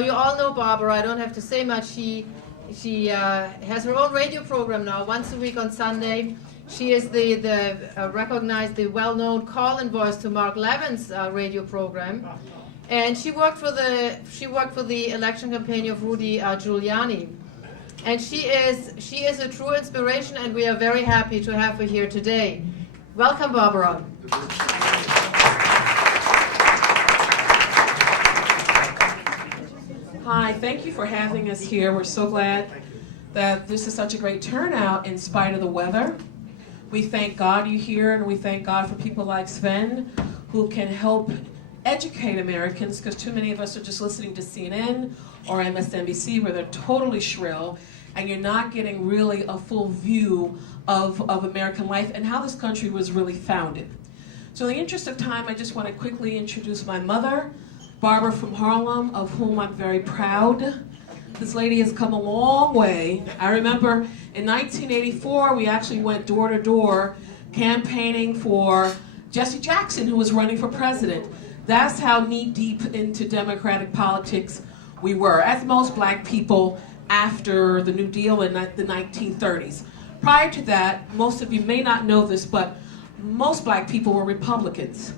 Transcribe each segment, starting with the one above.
you all know Barbara. I don't have to say much. She has her own radio program now, once a week on Sunday. She is recognized, the well-known call-in voice to Mark Levin's radio program, and she worked for the election campaign of Rudy Giuliani. And she is a true inspiration, and we are very happy to have her here today. Welcome, Barbara. Hi, thank you for having us here. We're so glad that this is such a great turnout in spite of the weather. We thank God you're here, and we thank God for people like Sven who can help educate Americans, because too many of us are just listening to CNN or MSNBC where they're totally shrill, and you're not getting really a full view of American life and how this country was really founded. So in the interest of time, I just want to quickly introduce my mother, Barbara from Harlem, of whom I'm very proud. This lady has come a long way. I remember in 1984, we actually went door to door campaigning for Jesse Jackson, who was running for president. That's how knee-deep into Democratic politics we were, as most black people after the New Deal in the 1930s. Prior to that, most of you may not know this, but most black people were Republicans.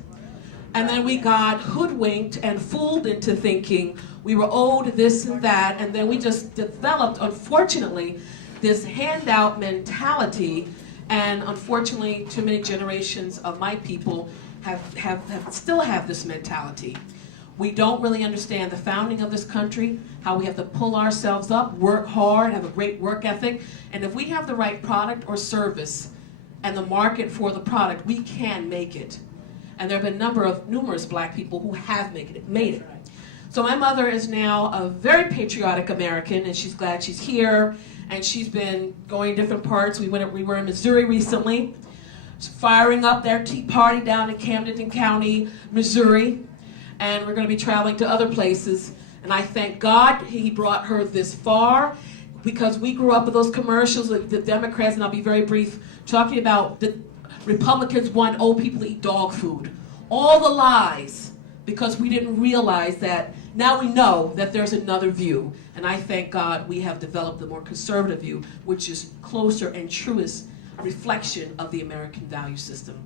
And then we got hoodwinked and fooled into thinking we were owed this and that, and then we just developed, unfortunately, this handout mentality, and unfortunately, too many generations of my people still have this mentality. We don't really understand the founding of this country, how we have to pull ourselves up, work hard, have a great work ethic, and if we have the right product or service and the market for the product, we can make it. And there have been numerous black people who have made it. So my mother is now a very patriotic American, and she's glad she's here, and she's been going different parts. We were in Missouri recently, firing up their Tea Party down in Camden County, Missouri, and we're going to be traveling to other places. And I thank God he brought her this far, because we grew up with those commercials with the Democrats, and I'll be very brief, talking about the Republicans want old people to eat dog food. All the lies, because we didn't realize that. Now we know that there's another view, and I thank God we have developed the more conservative view, which is closer and truest reflection of the American value system.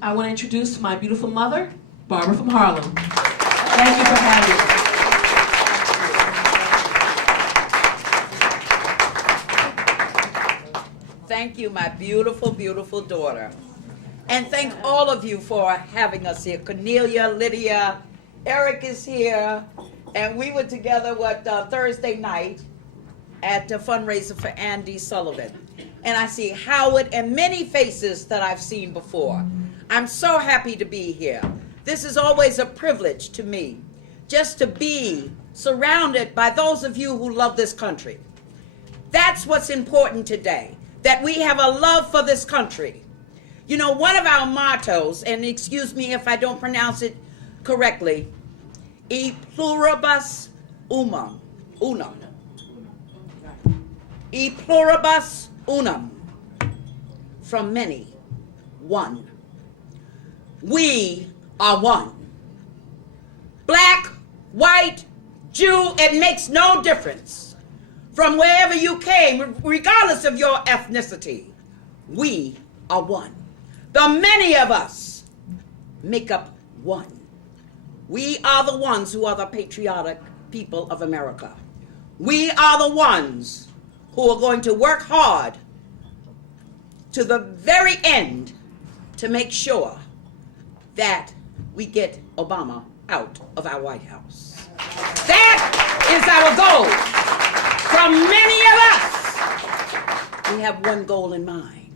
I want to introduce my beautiful mother, Barbara from Harlem. Thank you for having me. Thank you, my beautiful, beautiful daughter. And thank all of you for having us here. Cornelia, Lydia, Eric is here. And we were together, Thursday night at the fundraiser for Andy Sullivan. And I see Howard and many faces that I've seen before. I'm so happy to be here. This is always a privilege to me, just to be surrounded by those of you who love this country. That's what's important today, that we have a love for this country. You know, one of our mottos, and excuse me if I don't pronounce it correctly, e pluribus unum. E pluribus unum. From many, one. We are one. Black, white, Jew, it makes no difference. From wherever you came, regardless of your ethnicity, we are one. The many of us make up one. We are the ones who are the patriotic people of America. We are the ones who are going to work hard to the very end to make sure that we get Obama out of our White House. That is our goal. From many of us, we have one goal in mind.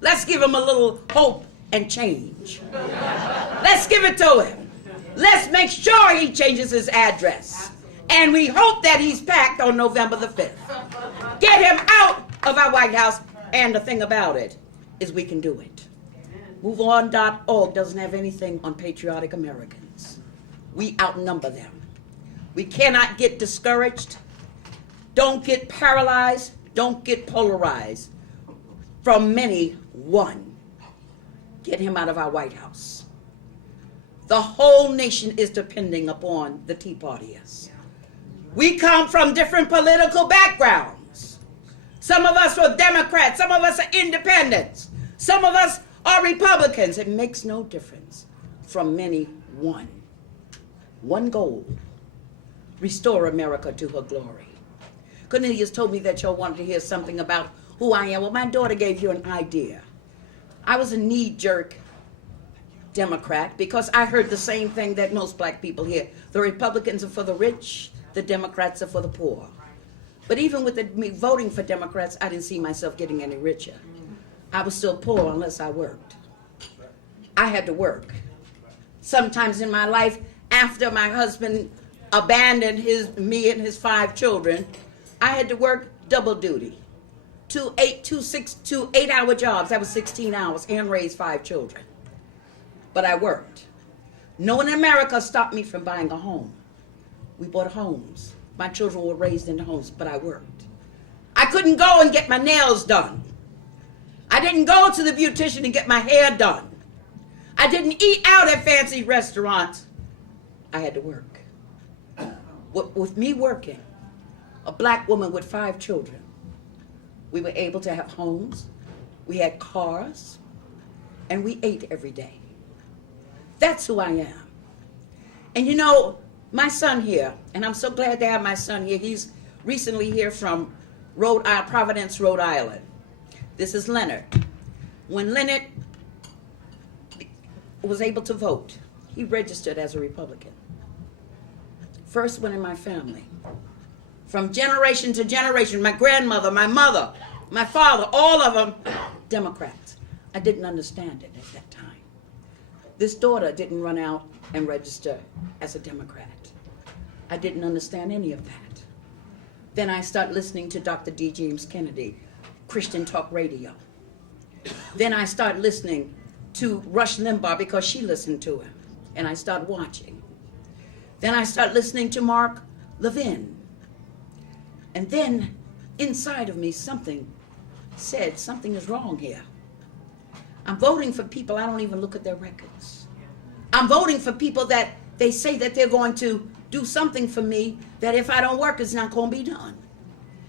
Let's give him a little hope and change. Let's give it to him. Let's make sure he changes his address. And we hope that he's packed on November the 5th. Get him out of our White House. And the thing about it is we can do it. MoveOn.org doesn't have anything on patriotic Americans. We outnumber them. We cannot get discouraged. Don't get paralyzed. Don't get polarized. From many, one. Get him out of our White House. The whole nation is depending upon the Tea Partiers. We come from different political backgrounds. Some of us are Democrats, some of us are independents, some of us are Republicans. It makes no difference. From many, one. One goal: restore America to her glory. Cornelius told me that y'all wanted to hear something about who I am. Well, my daughter gave you an idea. I was a knee-jerk Democrat because I heard the same thing that most black people hear. The Republicans are for the rich, the Democrats are for the poor. But even with me voting for Democrats, I didn't see myself getting any richer. I was still poor unless I worked. I had to work. Sometimes in my life, after my husband abandoned me and his 5 children, I had to work double duty. 2 8-hour jobs. That was 16 hours, and raise 5 children. But I worked. No one in America stopped me from buying a home. We bought homes. My children were raised in homes, but I worked. I couldn't go and get my nails done. I didn't go to the beautician and get my hair done. I didn't eat out at fancy restaurants. I had to work. With me working, a black woman with 5 children, we were able to have homes, we had cars, and we ate every day. That's who I am. And you know, my son here, and I'm so glad to have my son here. He's recently here from Providence, Rhode Island. This is Leonard. When Leonard was able to vote, he registered as a Republican. First one in my family. From generation to generation, my grandmother, my mother, my father, all of them Democrats. I didn't understand it at that time. This daughter didn't run out and register as a Democrat. I didn't understand any of that. Then I started listening to Dr. D. James Kennedy, Christian talk radio. Then I started listening to Rush Limbaugh because she listened to him, and I started watching. Then I started listening to Mark Levin. And then inside of me something said, something is wrong here. I'm voting for people, I don't even look at their records. I'm voting for people that they say that they're going to do something for me that if I don't work, it's not going to be done.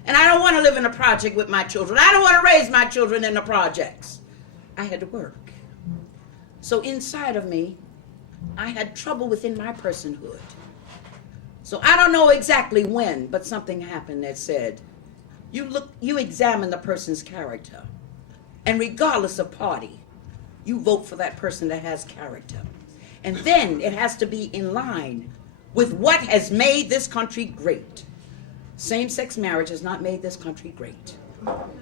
And I don't want to live in a project with my children. I don't want to raise my children in the projects. I had to work. So inside of me, I had trouble within my personhood. So I don't know exactly when, but something happened that said, you examine the person's character. And regardless of party, you vote for that person that has character. And then it has to be in line with what has made this country great. Same-sex marriage has not made this country great.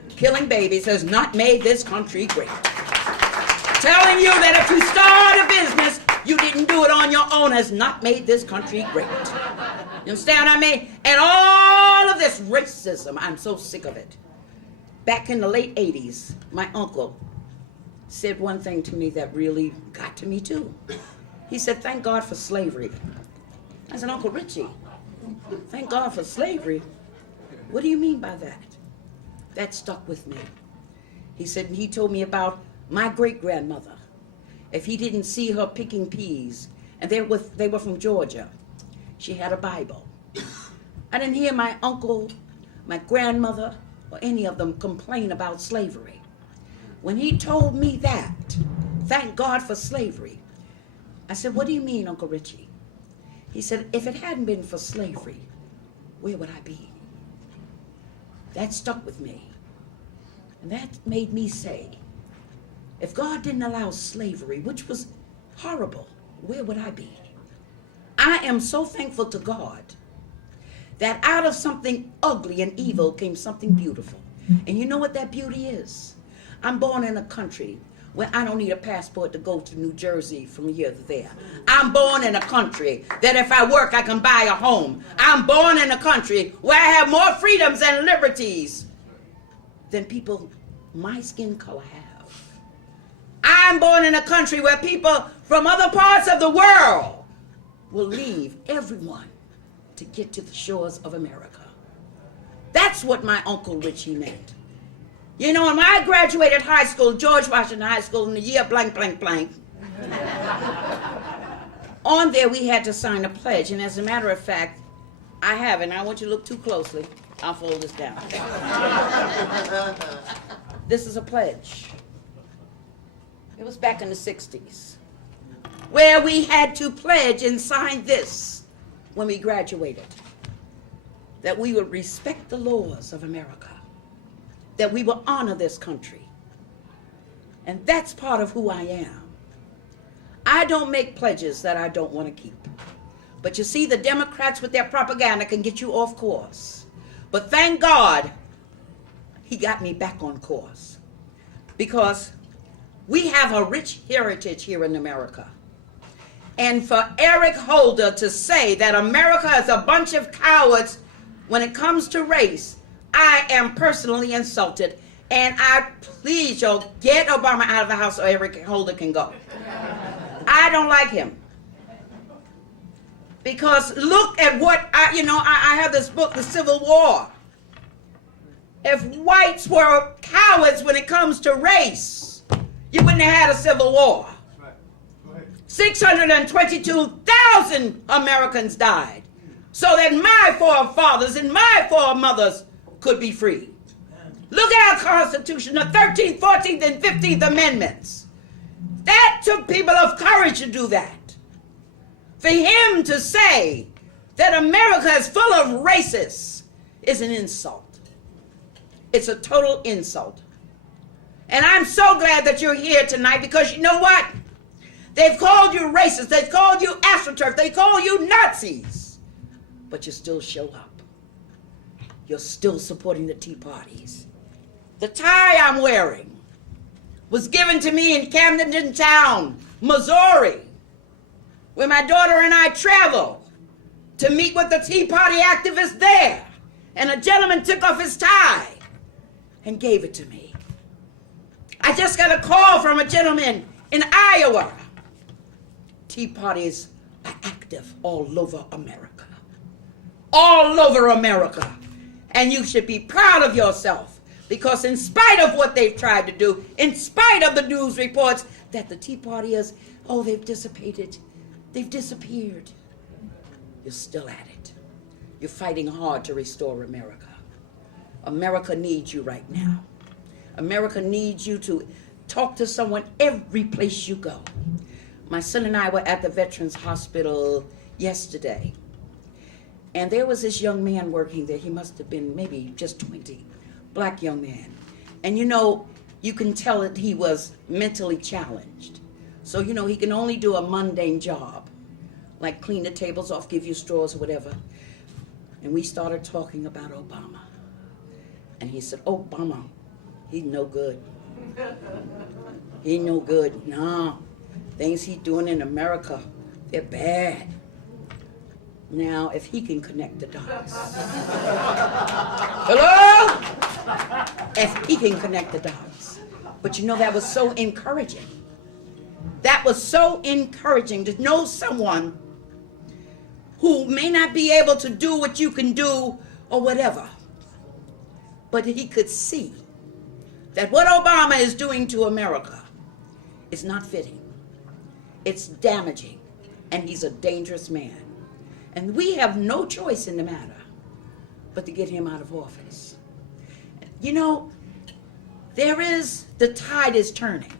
Killing babies has not made this country great. Telling you that if you start a business, you didn't do it on your own has not made this country great. You understand what I mean? And all of this racism, I'm so sick of it. Back in the late 80s, my uncle said one thing to me that really got to me too. He said, thank God for slavery. I said, Uncle Richie, thank God for slavery? What do you mean by that? That stuck with me. He said, he told me about my great-grandmother. If he didn't see her picking peas, and they were from Georgia, she had a Bible. I didn't hear my uncle, my grandmother, or any of them complain about slavery. When he told me that, thank God for slavery, I said, what do you mean, Uncle Richie? He said, if it hadn't been for slavery, where would I be? That stuck with me. And that made me say, if God didn't allow slavery, which was horrible, where would I be? I am so thankful to God that out of something ugly and evil came something beautiful. And you know what that beauty is? I'm born in a country where I don't need a passport to go to New Jersey from here to there. I'm born in a country that if I work, I can buy a home. I'm born in a country where I have more freedoms and liberties than people my skin color have. I'm born in a country where people from other parts of the world will leave everyone to get to the shores of America. That's what my Uncle Richie meant. You know, when I graduated high school, George Washington High School, in the year blank, blank, blank, on there we had to sign a pledge. And as a matter of fact, I have, and I want you to look too closely. I'll fold this down. This is a pledge. It was back in the 60s, where we had to pledge and sign this when we graduated, that we would respect the laws of America, that we will honor this country. And that's part of who I am. I don't make pledges that I don't want to keep. But you see, the Democrats with their propaganda can get you off course. But thank God, he got me back on course. Because we have a rich heritage here in America. And for Eric Holder to say that America is a bunch of cowards when it comes to race, I am personally insulted. And I please y'all, get Obama out of the house so Eric Holder can go. I don't like him. Because look at what, I have this book, The Civil War. If whites were cowards when it comes to race, you wouldn't have had a civil war. 622,000 Americans died so that my forefathers and my foremothers could be free. Look at our Constitution, the 13th, 14th, and 15th Amendments. That took people of courage to do that. For him to say that America is full of racists is an insult. It's a total insult. And I'm so glad that you're here tonight, because you know what? They've called you racist. They've called you astroturf. They call you Nazis. But you still show up. You're still supporting the Tea Parties. The tie I'm wearing was given to me in Camden Town, Missouri, where my daughter and I traveled to meet with the Tea Party activists there. And a gentleman took off his tie and gave it to me. I just got a call from a gentleman in Iowa. Tea Parties are active all over America. All over America. And you should be proud of yourself, because in spite of what they've tried to do, in spite of the news reports that the Tea Partiers, they've dissipated, they've disappeared, you're still at it. You're fighting hard to restore America. America needs you right now. America needs you to talk to someone every place you go. My son and I were at the Veterans Hospital yesterday, and there was this young man working there. He must have been maybe just 20, black young man. And you can tell that he was mentally challenged. So, he can only do a mundane job, like clean the tables off, give you straws or whatever. And we started talking about Obama. And he said, Obama, he's no good. He no good. No. Things he's doing in America, they're bad. Now, if he can connect the dots. Hello? If he can connect the dots. But that was so encouraging. That was so encouraging to know someone who may not be able to do what you can do or whatever, but he could see that what Obama is doing to America is not fitting. It's damaging, and he's a dangerous man. And we have no choice in the matter but to get him out of office. The tide is turning.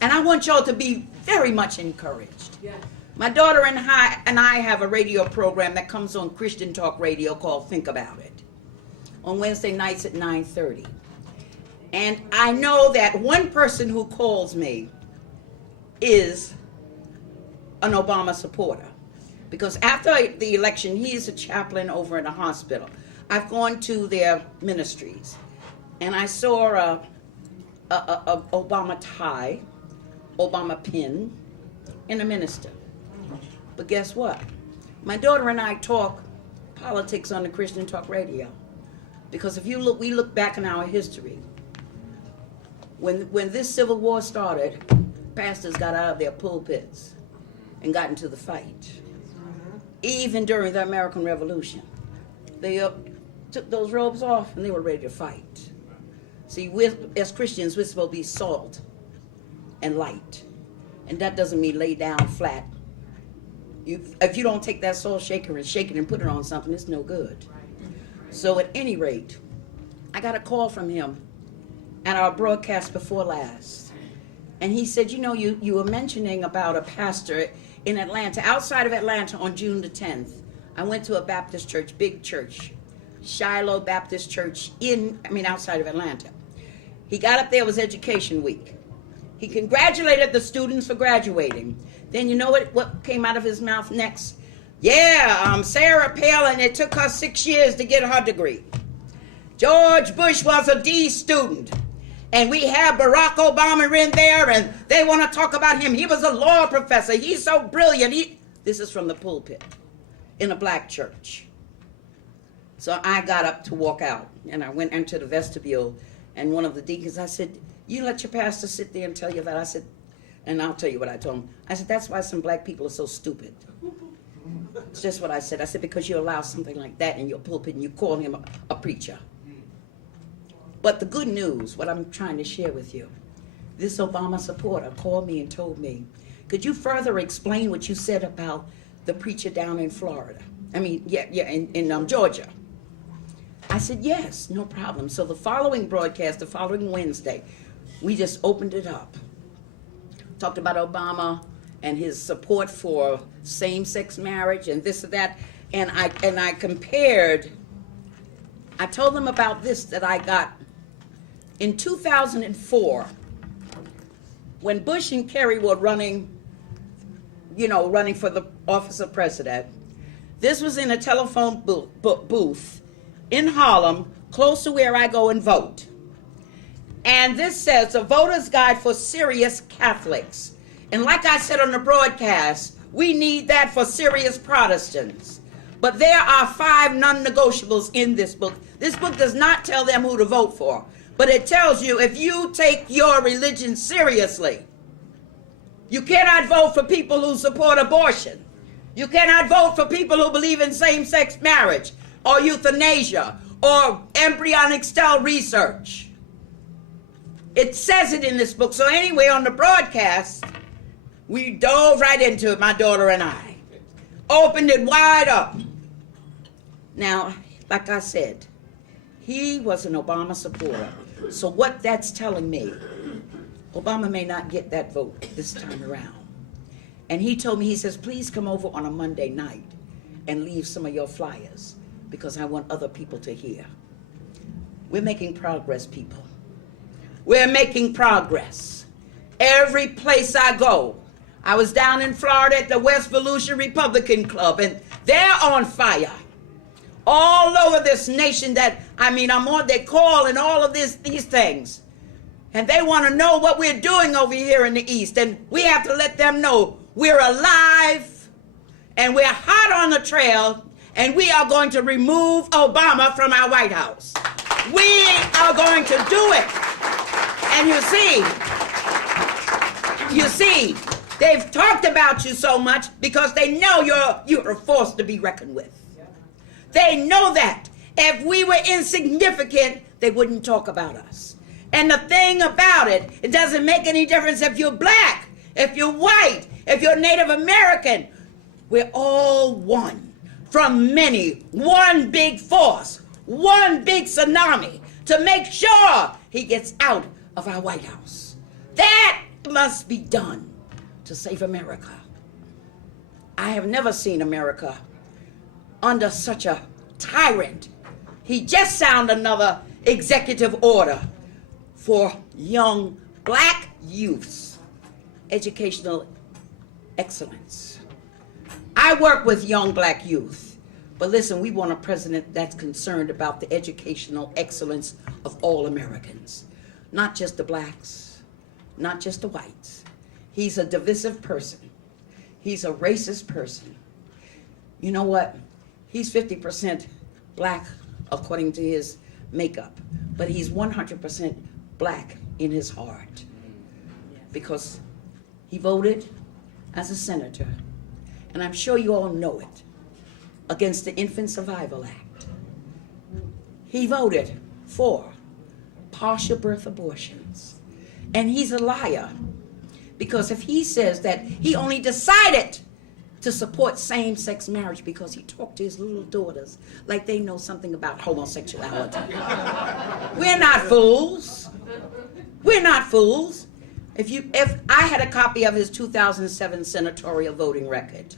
And I want y'all to be very much encouraged. Yes. My daughter and I have a radio program that comes on Christian Talk Radio called Think About It on Wednesday nights at 9:30. And I know that one person who calls me is an Obama supporter. Because after the election, he is a chaplain over in a hospital. I've gone to their ministries, and I saw a Obama tie, Obama pin, and a minister. But guess what? My daughter and I talk politics on the Christian Talk Radio. Because if you look, we look back in our history. When this Civil War started, pastors got out of their pulpits and got into the fight. Even during the American Revolution, they took those robes off and they were ready to fight. See, as Christians, we're supposed to be salt and light. And that doesn't mean lay down flat, if you don't take that salt shaker and shake it and put it on something, it's no good. So at any rate, I got a call from him at our broadcast before last. And he said, you know, you were mentioning about a pastor in Atlanta, outside of Atlanta on June the 10th. I went to a Baptist church, big church, Shiloh Baptist Church outside of Atlanta. He got up there, it was Education Week. He congratulated the students for graduating. Then you know what came out of his mouth next? Yeah, Sarah Palin, it took her 6 years to get her degree. George Bush was a D student. And we have Barack Obama in there, and they want to talk about him. He was a law professor. He's so brilliant. This is from the pulpit in a black church. So I got up to walk out, and I went into the vestibule, and one of the deacons, I said, you let your pastor sit there and tell you that? I said, and I'll tell you what I told him. I said, that's why some black people are so stupid. It's just what I said. I said, because you allow something like that in your pulpit, and you call him a preacher. But the good news, what I'm trying to share with you, this Obama supporter called me and told me, could you further explain what you said about the preacher down in Florida? In Georgia. I said, yes, no problem. So the following broadcast, the following Wednesday, we just opened it up. Talked about Obama and his support for same-sex marriage and this and that. And I compared, I told them about this that I got in 2004, when Bush and Kerry were running for the office of president. This was in a telephone booth in Harlem, close to where I go and vote. And this says, a voter's guide for serious Catholics. And like I said on the broadcast, we need that for serious Protestants. But there are 5 non-negotiables in this book. This book does not tell them who to vote for. But it tells you if you take your religion seriously, you cannot vote for people who support abortion. You cannot vote for people who believe in same-sex marriage or euthanasia or embryonic cell research. It says it in this book. So anyway, on the broadcast, we dove right into it, my daughter and I. Opened it wide up. Now, like I said, he was an Obama supporter. So what that's telling me, Obama may not get that vote this time around. And he told me, he says, please come over on a Monday night and leave some of your flyers because I want other people to hear. We're making progress, people. We're making progress. Every place I go. I was down in Florida at the West Volusia Republican Club, and they're on fire. All over this nation I'm on their call and all of these things. And they want to know what we're doing over here in the East. And we have to let them know we're alive and we're hot on the trail and we are going to remove Obama from our White House. We are going to do it. And you see, they've talked about you so much because they know you're a force to be reckoned with. They know that. If we were insignificant, they wouldn't talk about us. And the thing about it, it doesn't make any difference if you're black, if you're white, if you're Native American. We're all one. From many, one big force, one big tsunami to make sure he gets out of our White House. That must be done to save America. I have never seen America under such a tyrant. He just signed another executive order for young black youths, educational excellence. I work with young black youth, but listen, we want a president that's concerned about the educational excellence of all Americans, not just the blacks, not just the whites. He's a divisive person. He's a racist person. You know what? He's 50% black according to his makeup, but he's 100% black in his heart because he voted as a senator, and I'm sure you all know it, against the Infant Survival Act. He voted for partial birth abortions, and he's a liar because if he says that he only decided to support same-sex marriage because he talked to his little daughters like they know something about homosexuality. We're not fools. We're not fools. If I had a copy of his 2007 senatorial voting record,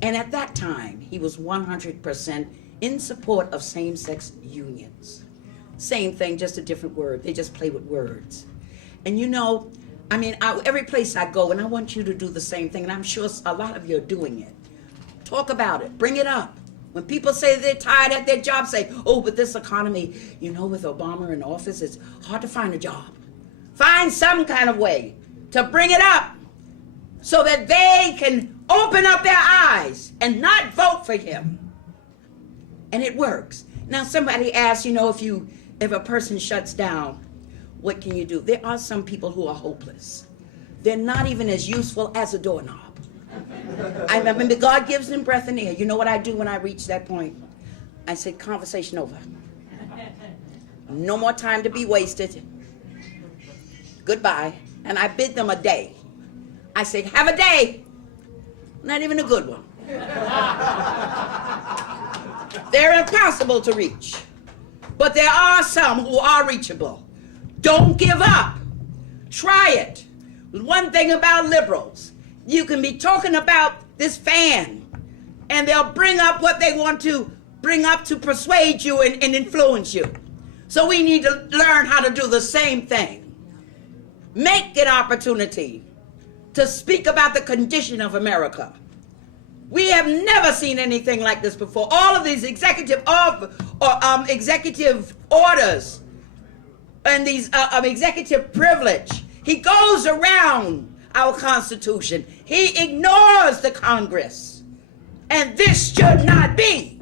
and at that time he was 100% in support of same-sex unions. Same thing, just a different word. They just play with words. And you know, I mean, every place I go, and I want you to do the same thing, and I'm sure a lot of you are doing it. Talk about it. Bring it up. When people say they're tired at their job, say, oh, but this economy, you know, with Obama in office, it's hard to find a job. Find some kind of way to bring it up so that they can open up their eyes and not vote for him. And it works. Now, somebody asked, you know, if a person shuts down, what can you do? There are some people who are hopeless. They're not even as useful as a doorknob. I remember God gives them breath and air. You know what I do when I reach that point? I say, conversation over. No more time to be wasted. Goodbye. And I bid them a day. I say, have a day. Not even a good one. They're impossible to reach. But there are some who are reachable. Don't give up. Try it. One thing about liberals, you can be talking about this fan, and they'll bring up what they want to bring up to persuade you and influence you. So we need to learn how to do the same thing. Make an opportunity to speak about the condition of America. We have never seen anything like this before. All of these executive orders and these executive privilege. He goes around our Constitution. He ignores the Congress. And this should not be.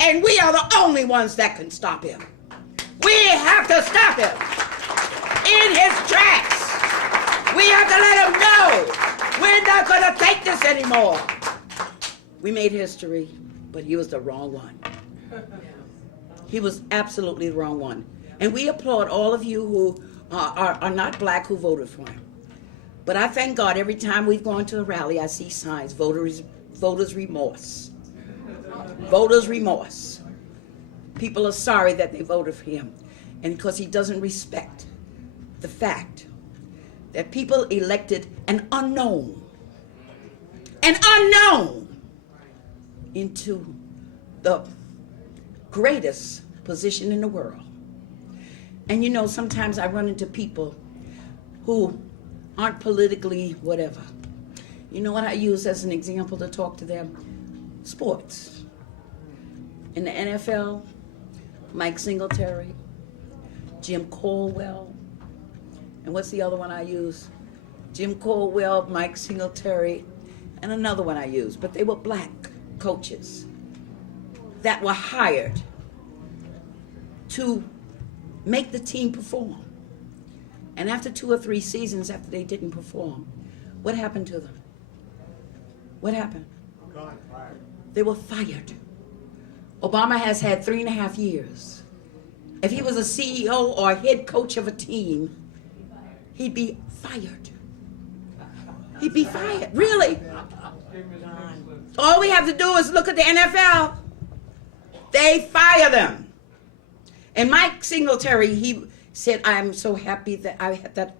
And we are the only ones that can stop him. We have to stop him in his tracks. We have to let him know we're not going to take this anymore. We made history, but he was the wrong one. He was absolutely the wrong one. And we applaud all of you who are not black who voted for him. But I thank God every time we've gone to a rally, I see signs, voters remorse. Voters remorse. People are sorry that they voted for him. And because he doesn't respect the fact that people elected an unknown into the greatest position in the world. And you know, sometimes I run into people who aren't politically whatever. You know what I use as an example to talk to them? Sports. In the NFL, Mike Singletary, Jim Caldwell, and what's the other one I use? Jim Caldwell, Mike Singletary, and another one I use. But they were black coaches that were hired to make the team perform. And after 2 or 3 seasons after they didn't perform, what happened to them? What happened? They were fired. Obama has had 3.5 years. If he was a CEO or a head coach of a team, he'd be fired. He'd be fired, really. All we have to do is look at the NFL. They fire them. And Mike Singletary, he said, I'm so happy that I had that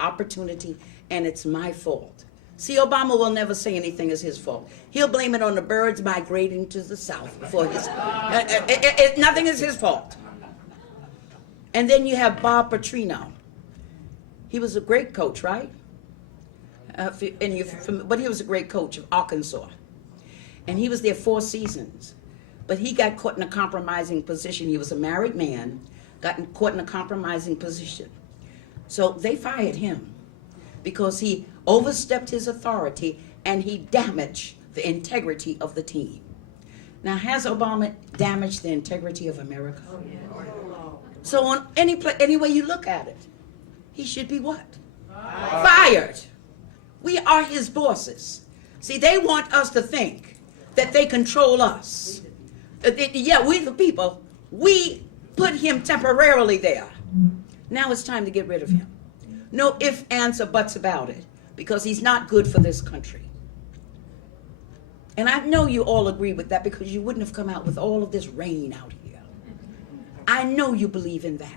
opportunity, and it's my fault. See, Obama will never say anything is his fault. He'll blame it on the birds migrating to the south before his... nothing is his fault. And then you have Bob Petrino. He was a great coach, right? But he was a great coach of Arkansas. And he was there 4 seasons. But he got caught in a compromising position. He was a married man, got caught in a compromising position. So they fired him because he overstepped his authority and he damaged the integrity of the team. Now, has Obama damaged the integrity of America? Oh, yeah. So on any way you look at it, he should be what? Fired. We are his bosses. See, they want us to think that they control us. Yeah, we the people, we put him temporarily there. Now it's time to get rid of him. No ifs, ands, or buts about it, because he's not good for this country. And I know you all agree with that because you wouldn't have come out with all of this rain out here. I know you believe in that.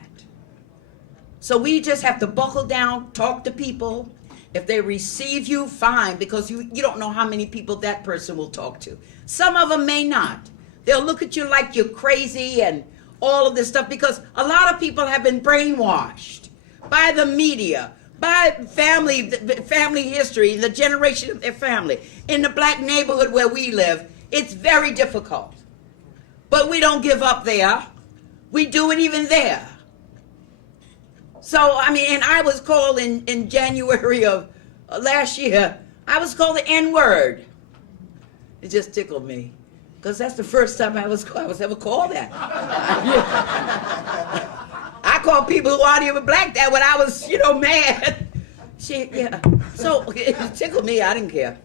So we just have to buckle down, talk to people. If they receive you, fine, because you don't know how many people that person will talk to. Some of them may not. They'll look at you like you're crazy and all of this stuff because a lot of people have been brainwashed by the media, by family history, the generation of their family. In the black neighborhood where we live, it's very difficult. But we don't give up there. We do it even there. So, I mean, and I was called in January of last year, I was called the N-word. It just tickled me. Because that's the first time I was ever called that. I called people who aren't even black that when I was, mad. So it tickled me. I didn't care.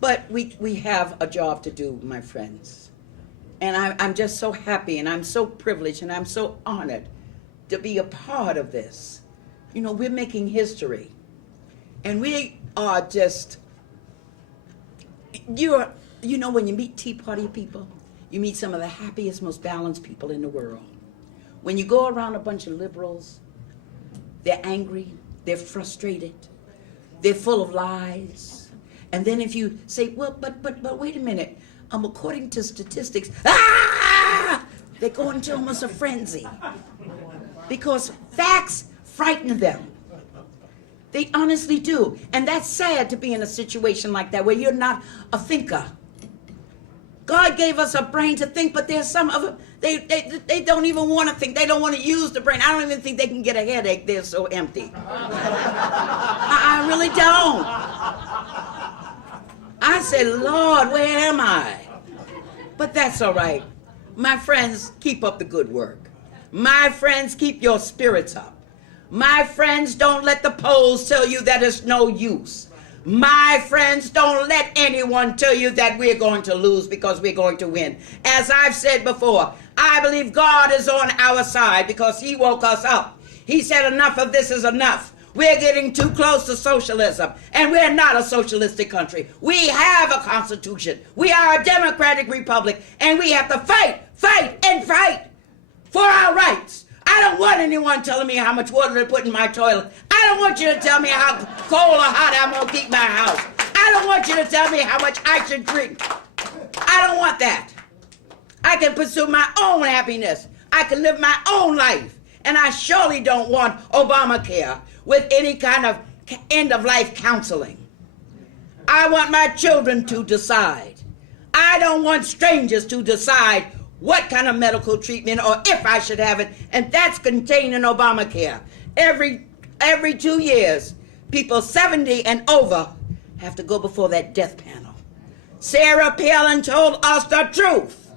But we have a job to do, my friends. And I'm just so happy and I'm so privileged and I'm so honored to be a part of this. We're making history. And we are just, when you meet Tea Party people, you meet some of the happiest, most balanced people in the world. When you go around a bunch of liberals, they're angry, they're frustrated, they're full of lies. And then if you say, well, but wait a minute, according to statistics, they go into almost a frenzy. Because facts frighten them. They honestly do. And that's sad to be in a situation like that where you're not a thinker. God gave us a brain to think, but there's some of them, they don't even want to think. They don't want to use the brain. I don't even think they can get a headache. They're so empty. I really don't. I said, Lord, where am I? But that's all right. My friends, keep up the good work. My friends, keep your spirits up. My friends, don't let the polls tell you that it's no use. My friends, don't let anyone tell you that we're going to lose because we're going to win. As I've said before, I believe God is on our side because he woke us up. He said enough of this is enough. We're getting too close to socialism, and we're not a socialistic country. We have a constitution. We are a democratic republic, and we have to fight for our rights. I don't want anyone telling me how much water to put in my toilet. I don't want you to tell me how cold or hot I'm going to keep my house. I don't want you to tell me how much I should drink. I don't want that. I can pursue my own happiness. I can live my own life. And I surely don't want Obamacare with any kind of end-of-life counseling. I want my children to decide. I don't want strangers to decide what kind of medical treatment or if I should have it, and that's contained in Obamacare. Every 2 years, people 70 and over have to go before that death panel. Sarah Palin told us the truth.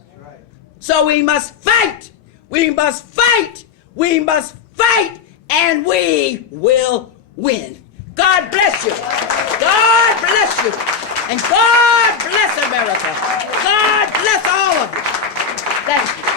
So we must fight. We must fight. We must fight, and we will win. God bless you. God bless you. And God bless America. God bless all of you. Thank you.